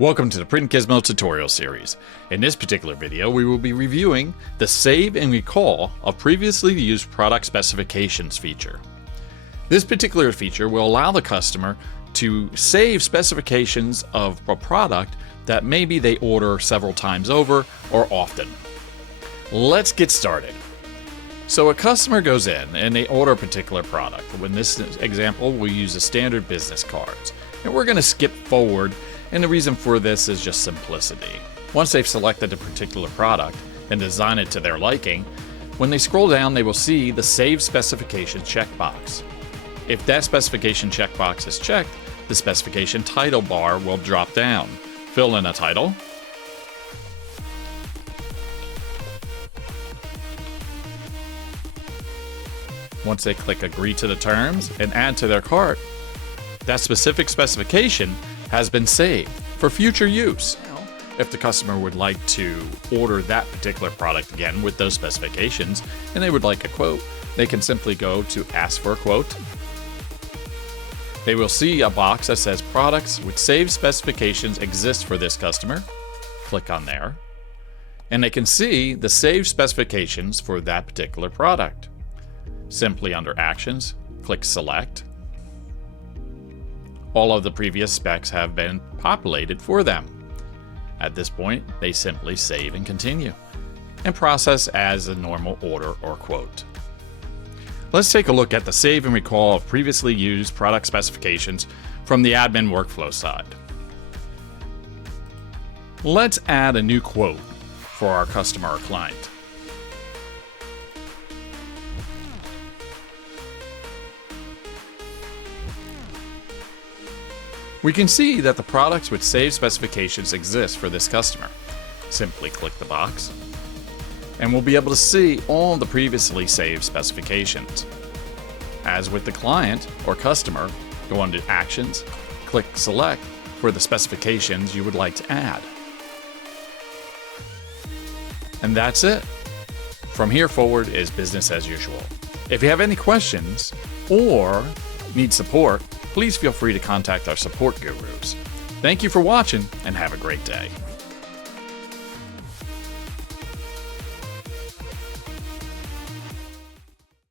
Welcome to the PrintGizmo tutorial series. In this particular video, we will be reviewing the Save and Recall of Previously Used Product Specifications feature. This particular feature will allow the customer to save specifications of a product that maybe they order several times over or often. Let's get started. So a customer goes in and they order a particular product. In this example, we'll use the standard business cards. And we're going to skip forward, and the reason for this is just simplicity. Once they've selected a particular product and designed it to their liking, when they scroll down they will see the Save Specification checkbox. If that specification checkbox is checked, the specification title bar will drop down. Fill in a title. Once they click Agree to the Terms and Add to their cart, that specific specification has been saved for future use. If the customer would like to order that particular product again with those specifications and they would like a quote, they can simply go to Ask for a Quote. They will see a box that says Products with Saved Specifications exist for this customer. Click on there, and they can see the saved specifications for that particular product. Simply under Actions, click Select. All of the previous specs have been populated for them. At this point, they simply save and continue, and process as a normal order or quote. Let's take a look at the Save and Recall of Previously Used Product Specifications from the admin workflow side. Let's add a new quote for our customer or client. We can see that the products with saved specifications exist for this customer. Simply click the box, and we'll be able to see all the previously saved specifications. As with the client or customer, go under Actions, click Select for the specifications you would like to add. And that's it. From here forward is business as usual. If you have any questions or need support, please feel free to contact our support gurus. Thank you for watching and have a great day.